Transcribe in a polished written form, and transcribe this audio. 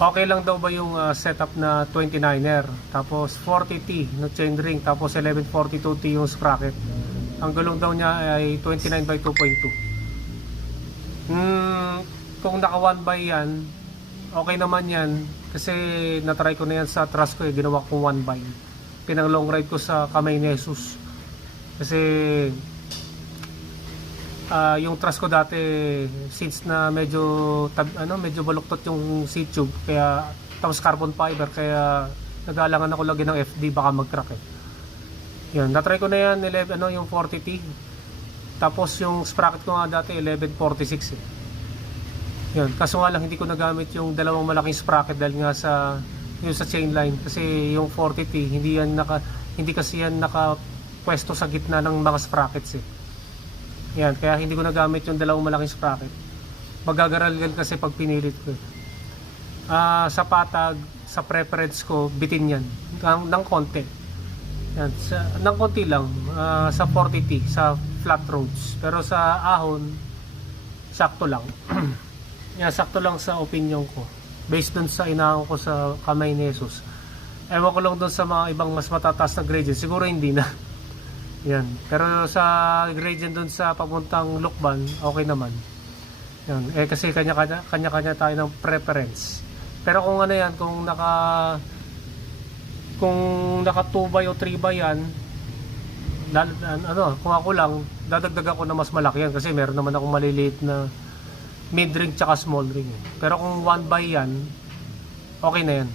Okay lang daw ba yung setup na 29er, tapos 40T no chainring, tapos 1142T yung sprocket. Ang gulong daw niya ay 29 by 2.2. Kung naka 1 by yan, okay naman yan. Kasi natry ko na yan sa truss ko, ginawa ko 1 by. Pinang long ride ko sa Kamay ni Jesus. Kasi yung truss ko dati, since na medyo baluktot yung seat tube, kaya tapos carbon fiber, kaya nag-aalangan ako lagi ng FD, baka mag-crack eh. Yan, natry ko na yan, yung 40T. Tapos yung sprocket ko nga dati 1146 eh. Yan, kaso nga lang hindi ko nagamit yung dalawang malaking sprocket dahil nga sa chain line, kasi yung 40T hindi kasi yan nakapwesto sa gitna ng mga sprockets eh. Yan, kaya hindi ko nagamit yung dalawang malaking sprocket. Magagaralgal kasi pag pinilit ko. Sa patag, sa preference ko, bitin yan ng konti. Yan, ng konti lang, sa 40T, sa flat roads. Pero sa ahon, sakto lang. Yan, sakto lang sa opinion ko. Based dun sa inahon ko sa Kamay ni Jesus. Ewan ko lang dun sa mga ibang mas matataas na gradient. Siguro hindi na. Yan. Pero sa gradient dun sa papuntang Lukban, okay naman. Yan. Kasi kanya-kanya tayo ng preference. Pero kung ano yan, kung naka 2 by o 3 by yan, kung ako lang, dadagdagan ko na mas malaki yan. Kasi meron naman akong maliliit na mid ring tsaka small ring. Pero kung 1 by yan, okay na yan.